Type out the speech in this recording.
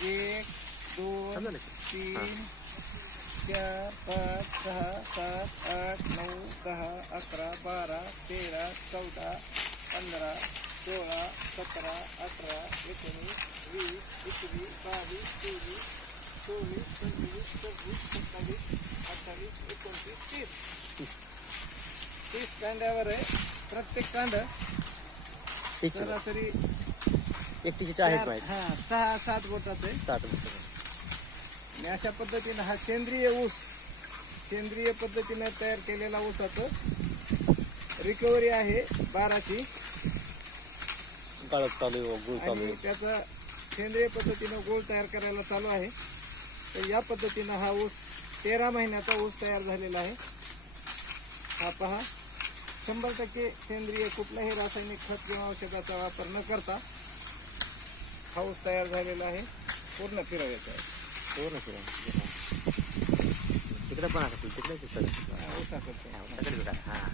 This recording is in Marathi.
1 2 समजलं की? 3 4 5 6 7 8 9 10 11 12 13 14 15 16 17 18 19 20 21 22 23 24 25 26 27 28 29 30 30 कांड्यावर आहे. प्रत्येक कांड हीच सरासरी एकटीची आहेच माहिती 6-7 बोटाचं आहे. 7 बोट. आणि अशा पद्धतीनं हा सेंद्रिय पद्धतीने तयार केलेला ऊसाचं रिकव्हरी आहे 12ची. काळच चालू आहे, गुळ चालू आणि आहे. त्याचा सेंद्रिय पद्धतीनं गोळ तयार करायला चालू आहे. तर या पद्धतीनं हा ऊस 13 महिन्याचा ऊस तयार झालेला आहे. हा पहा 100% सेंद्रिय, कुठलाही रासायनिक खत किंवा औषधाचा वापर न करता हा ऊस तयार झालेला आहे. पूर्ण फिरवायचा आहे. हो ना तिकडे पण आहे, तिकडे ऊस असेल सगळीकडे. हां